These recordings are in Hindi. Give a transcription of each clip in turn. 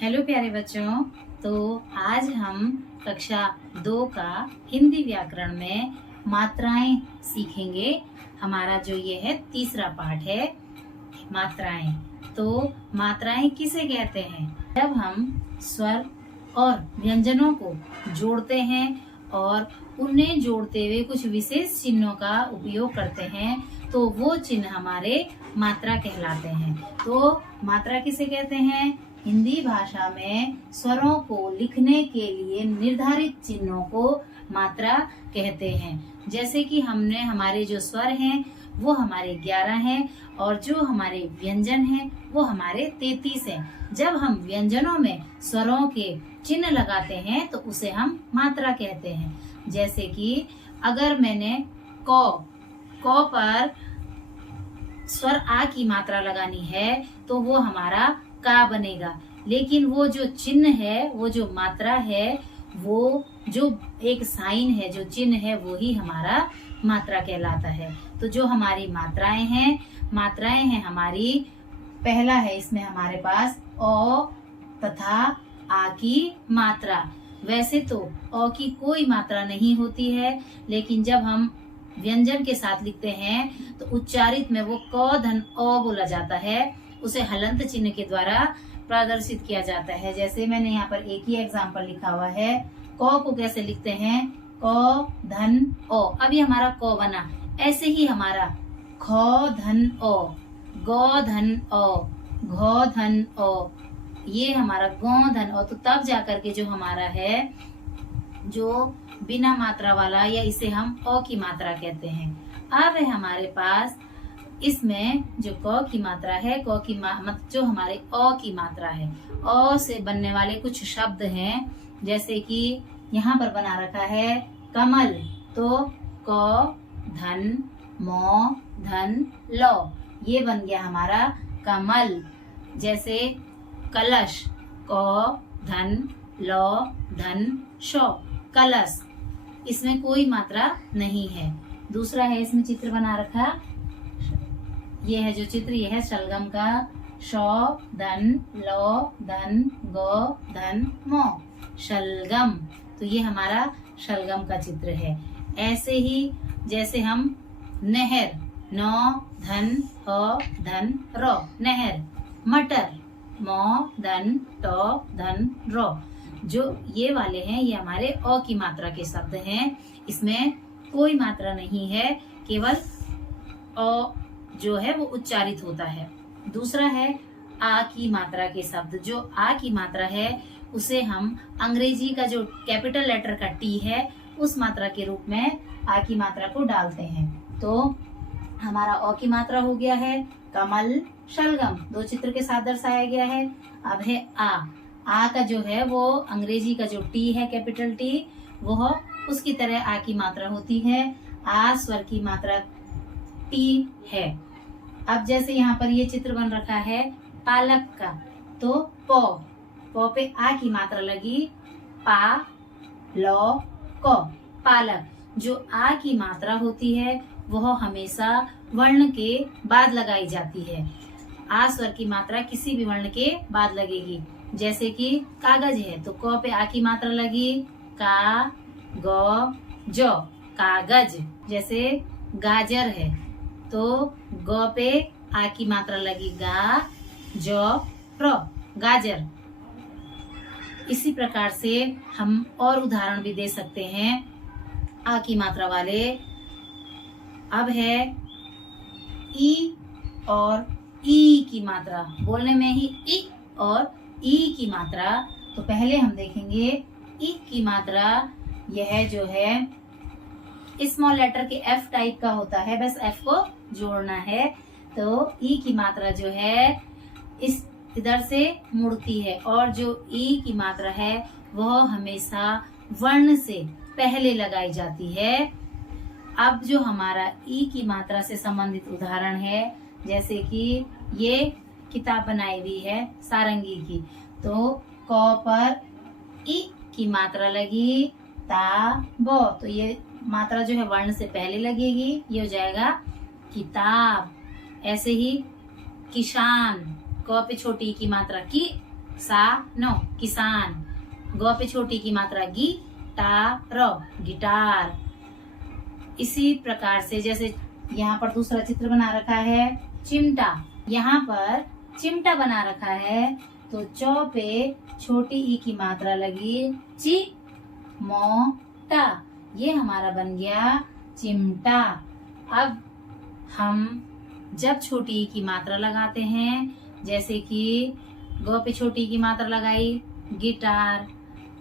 हेलो प्यारे बच्चों। तो आज हम कक्षा 2 का हिंदी व्याकरण में मात्राएं सीखेंगे। हमारा जो ये है तीसरा पाठ है मात्राएं। तो मात्राएं किसे कहते हैं? जब हम स्वर और व्यंजनों को जोड़ते हैं और उन्हें जोड़ते हुए कुछ विशेष चिन्हों का उपयोग करते हैं तो वो चिन्ह हमारे मात्रा कहलाते हैं। तो मात्रा किसे कहते हैं? हिंदी भाषा में स्वरों को लिखने के लिए निर्धारित चिन्हों को मात्रा कहते हैं। जैसे कि हमने हमारे जो स्वर हैं वो हमारे 11 हैं और जो हमारे व्यंजन हैं वो हमारे 33 हैं। जब हम व्यंजनों में स्वरों के चिन्ह लगाते हैं तो उसे हम मात्रा कहते हैं। जैसे कि अगर मैंने क पर स्वर आ की मात्रा लगानी है तो वो हमारा का बनेगा, लेकिन वो जो चिन्ह है, वो जो मात्रा है, वो जो एक साइन है, जो चिन्ह है, वो ही हमारा मात्रा कहलाता है। तो जो हमारी मात्राएं हैं हमारी, पहला है इसमें हमारे पास अ तथा आ की मात्रा। वैसे तो अ की कोई मात्रा नहीं होती है, लेकिन जब हम व्यंजन के साथ लिखते हैं तो उच्चारित में वो क धन अ बोला जाता है। उसे हलंत चिन्ह के द्वारा प्रदर्शित किया जाता है। जैसे मैंने यहाँ पर एक ही एग्जाम्पल लिखा हुआ है। क को कैसे लिखते हैं? क धन ओ। अभी हमारा क बना, ऐसे ही हमारा ख धन ओ, ग धन ओ, घ धन ओ, ये हमारा ग धन ओ। तो तब जाकर के जो हमारा है, जो बिना मात्रा वाला, या इसे हम अ की मात्रा कहते हैं। अब है हमारे पास इसमें जो क की मात्रा है, क की जो हमारे अ की मात्रा है, अ से बनने वाले कुछ शब्द हैं। जैसे कि यहाँ पर बना रखा है कमल, तो क धन म धन ल, ये बन गया हमारा कमल। जैसे कलश, क धन ल धन श, कलश। इसमें कोई मात्रा नहीं है। दूसरा है इसमें चित्र बना रखा, ये है जो चित्र, ये है शलगम का, श धन ल धन ग धन म, शलगम। तो ये हमारा शलगम का चित्र है। ऐसे ही जैसे हम नहर, न धन ह धन र, नहर। मटर, म धन ट धन र, जो ये वाले हैं ये हमारे अ की मात्रा के शब्द हैं। इसमें कोई मात्रा नहीं है, केवल अ जो है वो उच्चारित होता है। दूसरा है आ की मात्रा के शब्द। जो आ की मात्रा है उसे हम अंग्रेजी का जो कैपिटल लेटर का टी है उस मात्रा के रूप में आ की मात्रा को डालते हैं। तो हमारा अ की मात्रा हो गया है कमल, शलगम, दो चित्र के साथ दर्शाया गया है। अब है आ का जो है वो अंग्रेजी का जो टी है कैपिटल टी, वो उसकी तरह आ की मात्रा होती है। आ स्वर की मात्रा टी है। अब जैसे यहाँ पर ये चित्र बन रखा है पालक का, तो प पे आ की मात्रा लगी, पा ल क, पालक। जो आ की मात्रा होती है वह हमेशा वर्ण के बाद लगाई जाती है। आ स्वर की मात्रा किसी भी वर्ण के बाद लगेगी। जैसे कि कागज है तो क पे आ की मात्रा लगी, का ग ज, कागज। जैसे गाजर है तो ग पे आ की मात्रा लगी, गा ज र, गाजर। इसी प्रकार से हम और उदाहरण भी दे सकते हैं आ की मात्रा वाले। अब है ई और ई की मात्रा, बोलने में ही ई और ई की मात्रा। तो पहले हम देखेंगे ई की मात्रा। यह जो है स्मॉल लेटर के एफ टाइप का होता है, बस एफ को जोड़ना है। तो ई की मात्रा जो है इस इधर से मुड़ती है, और जो ई की मात्रा है वह हमेशा वर्ण से पहले लगाई जाती है। अब जो हमारा ई की मात्रा से संबंधित उदाहरण है, जैसे कि ये किताब बनाई हुई है सारंगी की, तो क पर ई की मात्रा लगी, ता ब, तो ये मात्रा जो है वर्ण से पहले लगेगी, ये हो जाएगा किताब। ऐसे ही किसान, क पे छोटी की मात्रा की, सा नो किसान। गौ पे छोटी की मात्रा गी टा रो गिटार। इसी प्रकार से जैसे यहाँ पर दूसरा चित्र बना रखा है चिमटा, यहाँ पर चिमटा बना रखा है तो चौ पे छोटी ई की मात्रा लगी ची मोटा, ये हमारा बन गया चिमटा। अब हम जब छोटी ई की मात्रा लगाते हैं, जैसे कि गौ पे छोटी की मात्रा लगाई गिटार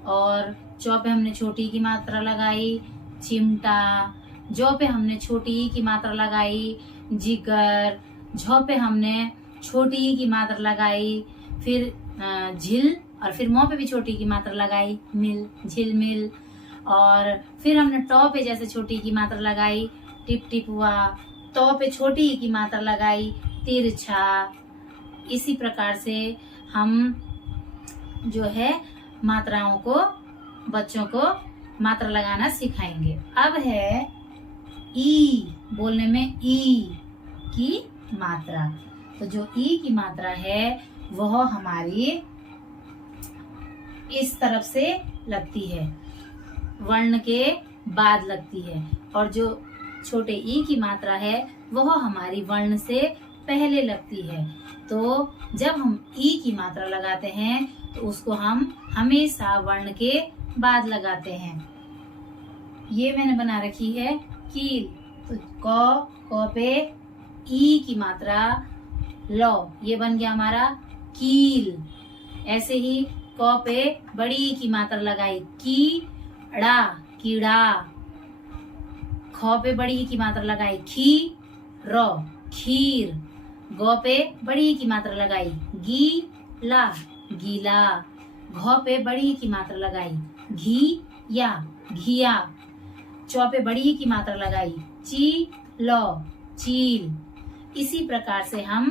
और चौ पे हमने छोटी की मात्रा लगाई चिमटा, जौ पे हमने छोटी ई की मात्रा लगाई जिगर, झौ पे हमने छोटी ई की मात्रा लगाई फिर झिल और फिर मौ पे भी छोटी की मात्रा लगाई मिल झिल मिल, और फिर हमने टौ पे जैसे छोटी की मात्रा लगाई टिप टिप हुआ, तौ पे छोटी ई की मात्रा लगाई तिरछा। इसी प्रकार से हम जो है मात्राओं को बच्चों को मात्रा लगाना सिखाएंगे। अब है ई, बोलने में ई की मात्रा। तो जो ई की मात्रा है वह हमारी इस तरफ से लगती है, वर्ण के बाद लगती है, और जो छोटे ई की मात्रा है वह हमारी वर्ण से पहले लगती है। तो जब हम ई की मात्रा लगाते हैं तो उसको हम हमेशा वर्ण के बाद लगाते हैं। ये मैंने बना रखी है कील, तो क पे ई की मात्रा लो, ये बन गया हमारा कील। ऐसे ही क पे बड़ी ई की मात्रा लगाई कीड़ा कीड़ा, ख पे बड़ी ई की मात्रा लगाई खी रो खीर, गौ पे बड़ी ई की मात्रा लगाई गीला गीला, घ पे बड़ी ई की मात्रा लगाई घी या घिया, चौ पे बड़ी ई की मात्रा लगाई ची लो चील। इसी प्रकार से हम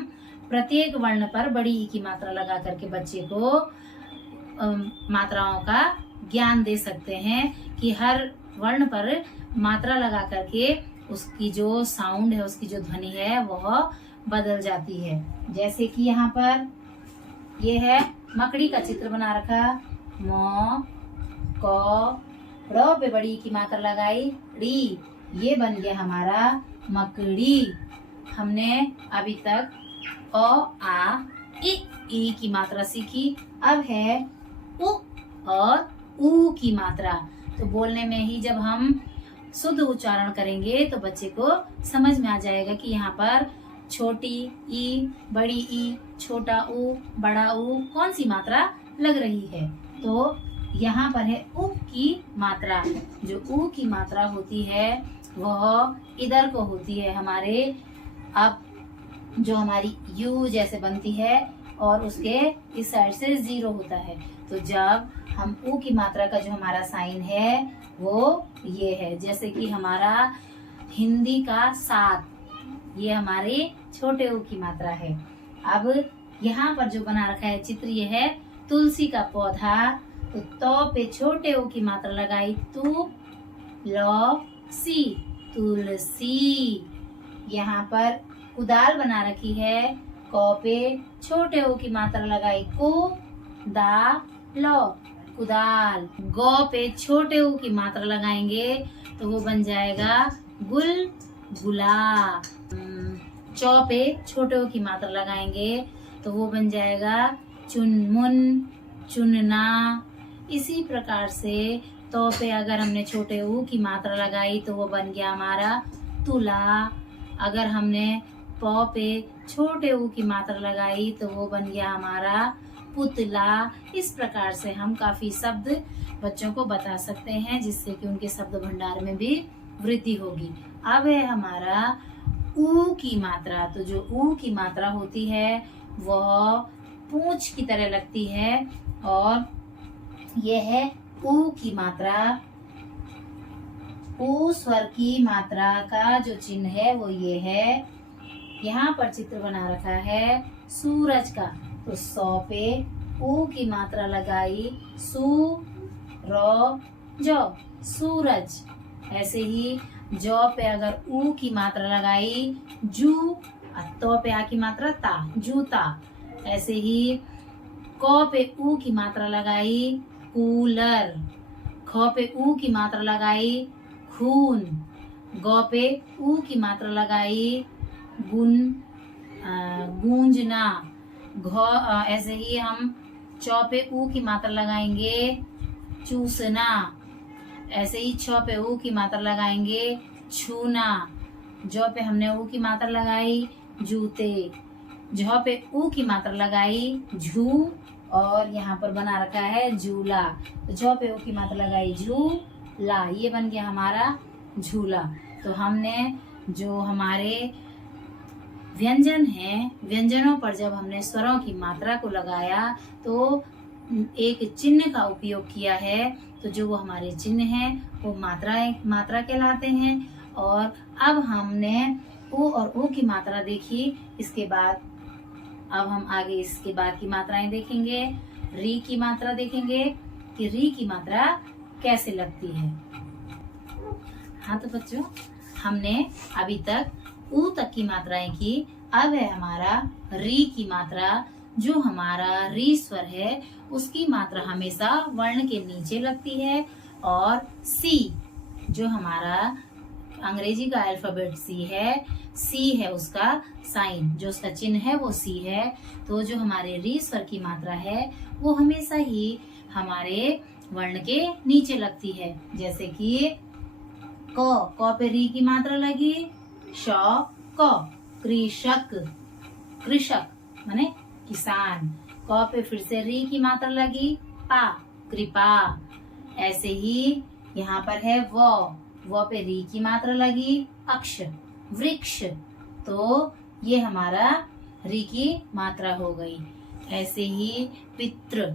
प्रत्येक वर्ण पर बड़ी ई की मात्रा लगा करके बच्चे को मात्राओं का ज्ञान दे सकते हैं कि हर वर्ण पर मात्रा लगा करके उसकी जो साउंड है, उसकी जो ध्वनि है वह बदल जाती है। जैसे कि यहाँ पर ये है मकड़ी का चित्र बना रखा, मो क ड़ पे बड़ी की मात्रा लगाई ड़ी, ये बन गया हमारा मकड़ी। हमने अभी तक अ आ ई की मात्रा सीखी। अब है उ और ऊ की मात्रा। तो बोलने में ही जब हम शुद्ध उच्चारण करेंगे तो बच्चे को समझ में आ जाएगा कि यहाँ पर छोटी ई, बड़ी ई, छोटा ऊ, बड़ा ऊ कौन सी मात्रा लग रही है। तो यहाँ पर है उ की मात्रा। जो ऊ की मात्रा होती है वह इधर को होती है हमारे, अब जो हमारी यू जैसे बनती है और उसके इस साइड से 0 होता है। तो जब हम ऊ की मात्रा का जो हमारा साइन है वो ये है, जैसे कि हमारा हिंदी का 7, ये हमारे छोटे ऊ की मात्रा है। अब यहाँ पर जो बना रखा है चित्र, ये है तुलसी का पौधा। तो पे छोटे ऊ की मात्रा लगाई तू लो सी तुलसी। यहाँ पर कुदाल बना रखी है, क पे छोटे ऊ की मात्रा लगाई कु दा लो कुदाल। गौ पे छोटे ऊ की मात्रा लगाएंगे तो वो बन जाएगा गुल गुला। चौ पे छोटे ऊ की मात्रा लगाएंगे तो वो बन जाएगा चुनमुन चुनना। इसी प्रकार से तो पे अगर हमने छोटे ऊ की मात्रा लगाई तो वो बन गया हमारा तुला। अगर हमने प पे छोटे ऊ की मात्रा लगाई तो वो बन गया हमारा पुतला। इस प्रकार से हम काफी शब्द बच्चों को बता सकते हैं जिससे कि उनके शब्द भंडार में भी वृद्धि होगी। अब है हमारा ऊ की मात्रा। तो जो ऊ की मात्रा होती है वह पूंछ की तरह लगती है और यह है ऊ की मात्रा। ऊ स्वर की मात्रा का जो चिन्ह है वो ये है। यहाँ पर चित्र बना रखा है सूरज का। तो सौ पे ऊ की मात्रा लगाई सू रो जो सूरज। ऐसे ही जौ पे अगर ऊ की मात्रा लगाई जू, तो पे आ की मात्रा ता जूता। ऐसे ही क पे ऊ की मात्रा लगाई कूलर। ख पे ऊ की मात्रा लगाई खून। ग पे ऊ की मात्रा लगाई गूंजना। ऐसे ही हम च पे ऊ की मात्रा लगाएंगे चूसना। ऐसे ही छ पे ऊ की मात्रा लगाएंगे छूना। ज पे हमने ऊ की मात्रा लगाई जूते। झ पे ऊ की मात्रा लगाई झू, और यहाँ पर बना रखा है झूला। तो झ पे ऊ की मात्रा लगाई झूला, ये बन गया हमारा झूला। तो हमने जो हमारे व्यंजन हैं, व्यंजनों पर जब हमने स्वरों की मात्रा को लगाया तो एक चिन्ह का उपयोग किया है। तो जो वो हमारे चिन्ह हैं वो मात्रा कहलाते हैं। और अब हमने ऊ और ऊ की मात्रा देखी, इसके बाद अब हम आगे इसके बाद की मात्राएं देखेंगे। री की मात्रा देखेंगे कि री की मात्रा कैसे लगती है। हाँ तो बच्चों, हमने अभी तक ऊ तक की मात्राएं की। अब है हमारा री की मात्रा। जो हमारा री स्वर है उसकी मात्रा हमेशा वर्ण के नीचे लगती है। और सी, जो हमारा अंग्रेजी का अल्फाबेट सी है, सी है उसका साइन, जो उसका चिन्ह है वो सी है। तो जो हमारे री स्वर की मात्रा है वो हमेशा ही हमारे वर्ण के नीचे लगती है। जैसे कि क पे री की मात्रा लगी श क, कृषक, कृषक माने किसान। क पे फिर से री की मात्रा लगी पा, कृपा। ऐसे ही यहाँ पर है व पे री की मात्रा लगी अक्ष, वृक्ष। तो ये हमारा री की मात्रा हो गई। ऐसे ही पितृ,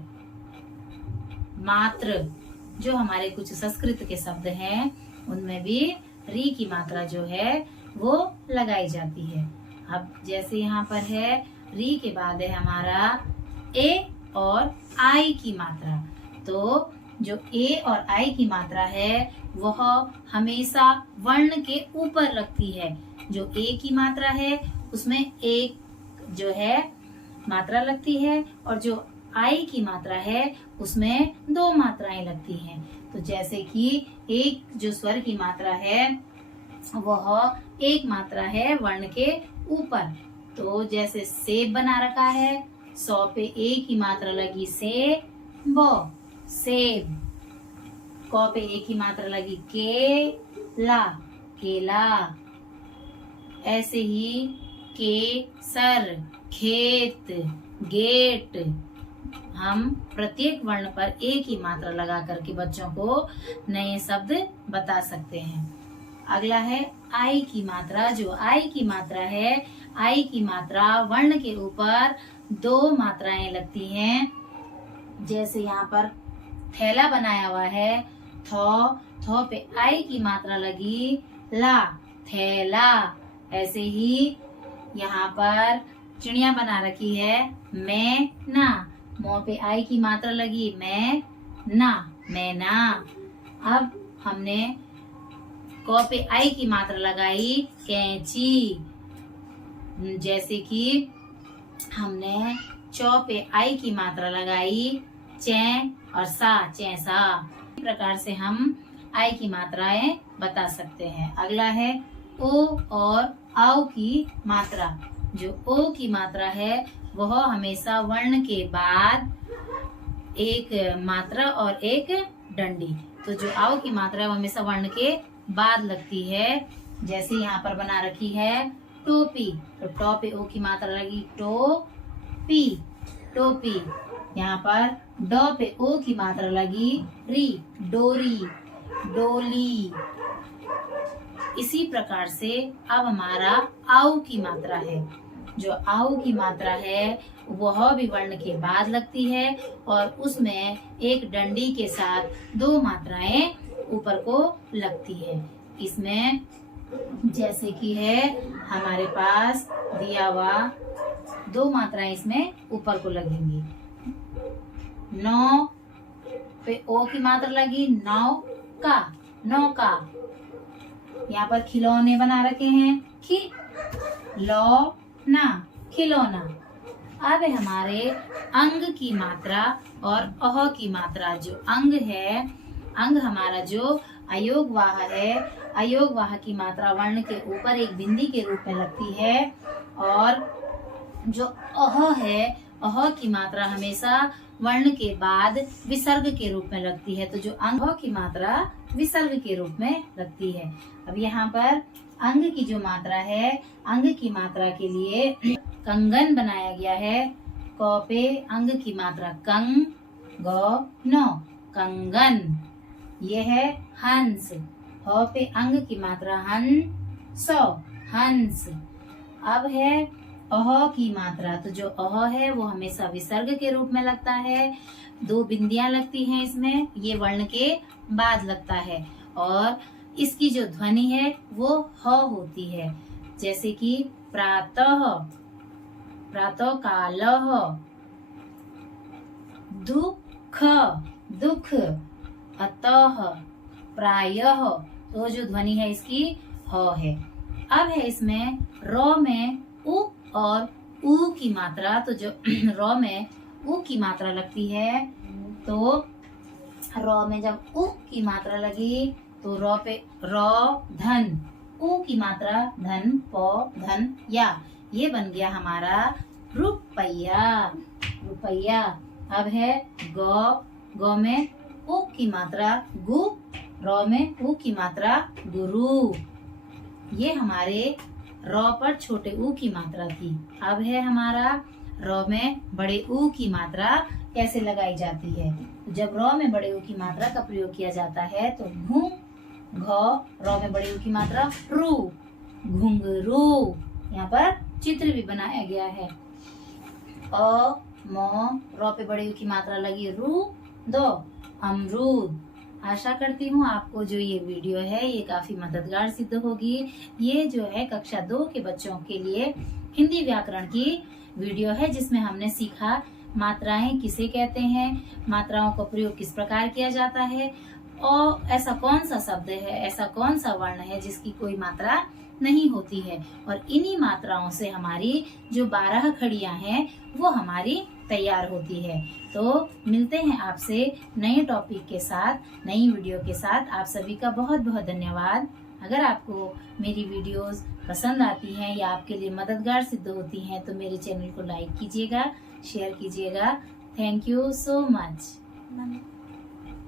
मातृ, जो हमारे कुछ संस्कृत के शब्द हैं उनमें भी री की मात्रा जो है वो लगाई जाती है। अब जैसे यहाँ पर है री के बाद है हमारा ए और आई की मात्रा। तो जो ए और आई की मात्रा है वह हमेशा वर्ण के ऊपर लगती है। जो ए की मात्रा है उसमें एक जो है मात्रा लगती है, और जो आई की मात्रा है उसमें दो मात्राएं लगती हैं। तो जैसे कि एक जो स्वर की मात्रा है वह एक मात्रा है वर्ण के ऊपर। तो जैसे सेब बना रखा है, सौ पे ए की मात्रा लगी से ब, सेब। क पे ए की मात्रा लगी केला, केला। ऐसे ही केसर, खेत, गेट। हम प्रत्येक वर्ण पर एक ही मात्रा लगा करके बच्चों को नए शब्द बता सकते हैं। अगला है आई की मात्रा। जो आई की मात्रा है, आई की मात्रा वर्ण के ऊपर दो मात्राएं लगती हैं। जैसे यहाँ पर थैला बनाया हुआ है, थ पे आई की मात्रा लगी ला, थैला। ऐसे ही यहाँ पर चिड़िया बना रखी है मैं ना, मो पे आई की मात्रा लगी मैं ना, मैना। अब हमने क पे आई की मात्रा लगाई कैंची। जैसे कि हमने च पे आई की मात्रा लगाई चै और सा, चैसा। इस प्रकार से हम आई की मात्राएं बता सकते हैं। अगला है ओ और आओ की मात्रा। जो ओ की मात्रा है वह हमेशा वर्ण के बाद एक मात्रा और एक डंडी। तो जो आओ की मात्रा है वो हमेशा वर्ण के बाद लगती है। जैसे यहाँ पर बना रखी है टोपी, तो टॉ पे ओ की मात्रा लगी टोपी, टोपी। यहाँ पर ड पे ओ की मात्रा लगी री, डोरी, डोली। इसी प्रकार से अब हमारा आओ की मात्रा है। जो आओ की मात्रा है वह भी वर्ण के बाद लगती है, और उसमें एक डंडी के साथ दो मात्राएं ऊपर को लगती है। इसमें जैसे कि है हमारे पास दिया हुआ दो मात्राएं इसमें ऊपर को लगेंगी। नौ पे ओ की मात्रा लगी नौ का, नौ का। यहाँ पर खिलौने बना रखे हैं खी, लो ना, खिलौना। अब हमारे अंग की मात्रा और अह की मात्रा। जो अंग है, अंग हमारा जो अयोगवाह है, अयोगवाह की मात्रा वर्ण के ऊपर एक बिंदी के रूप में लगती है, और जो अह है, अह की मात्रा हमेशा वर्ण के बाद विसर्ग के रूप में लगती है। तो जो अंग की मात्रा विसर्ग के रूप में लगती है। अब यहाँ पर अंग की जो मात्रा है, अंग की मात्रा के लिए कंगन बनाया गया है। क पे अंग की मात्रा कंग, ग न, कंगन। ये है हंस। ह पे अंग की मात्रा हंस, हंस। अब है अह की मात्रा। तो जो अह है वो हमेशा विसर्ग के रूप में लगता है। 2 बिंदियां लगती हैं इसमें, ये वर्ण के बाद लगता है, और इसकी जो ध्वनि है वो ह होती है। जैसे कि प्रातः, प्रातः कालः, दुख, दुख, अतः, प्रायः। तो जो ध्वनि है इसकी ह है। अब है इसमें र में उ और ऊ की मात्रा। तो जो र में ऊ की मात्रा लगती है, तो र में जब उ की मात्रा लगी तो र पे र धन, ऊ की मात्रा धन, प धन या। ये बन गया हमारा रुपया, रुपया। अब है ग, ग में उ की मात्रा गु, र में उ की मात्रा गुरु। ये हमारे र पर छोटे ऊ की मात्रा थी। अब है हमारा र में बड़े ऊ की मात्रा कैसे लगाई जाती है। जब र में बड़े ऊ की मात्रा का प्रयोग किया जाता है तो घू, घ, र में बड़े ऊ की मात्रा रू, घुंघरू। यहाँ पर चित्र भी बनाया गया है। अ, म, र पे बड़े ऊ की मात्रा लगी रू, दो, अमरूद। आशा करती हूँ आपको जो ये वीडियो है ये काफी मददगार सिद्ध होगी। ये जो है कक्षा 2 के बच्चों के लिए हिंदी व्याकरण की वीडियो है, जिसमें हमने सीखा मात्राएं किसे कहते हैं, मात्राओं का प्रयोग किस प्रकार किया जाता है, और ऐसा कौन सा शब्द है, ऐसा कौन सा वर्ण है जिसकी कोई मात्रा नहीं होती है। और इन्हीं मात्राओं से हमारी जो 12 खड़ियां हैं वो हमारी तैयार होती है। तो मिलते हैं आपसे नए टॉपिक के साथ, नई वीडियो के साथ। आप सभी का बहुत बहुत धन्यवाद। अगर आपको मेरी वीडियोस पसंद आती हैं या आपके लिए मददगार सिद्ध होती हैं तो मेरे चैनल को लाइक कीजिएगा, शेयर कीजिएगा। Thank you so much.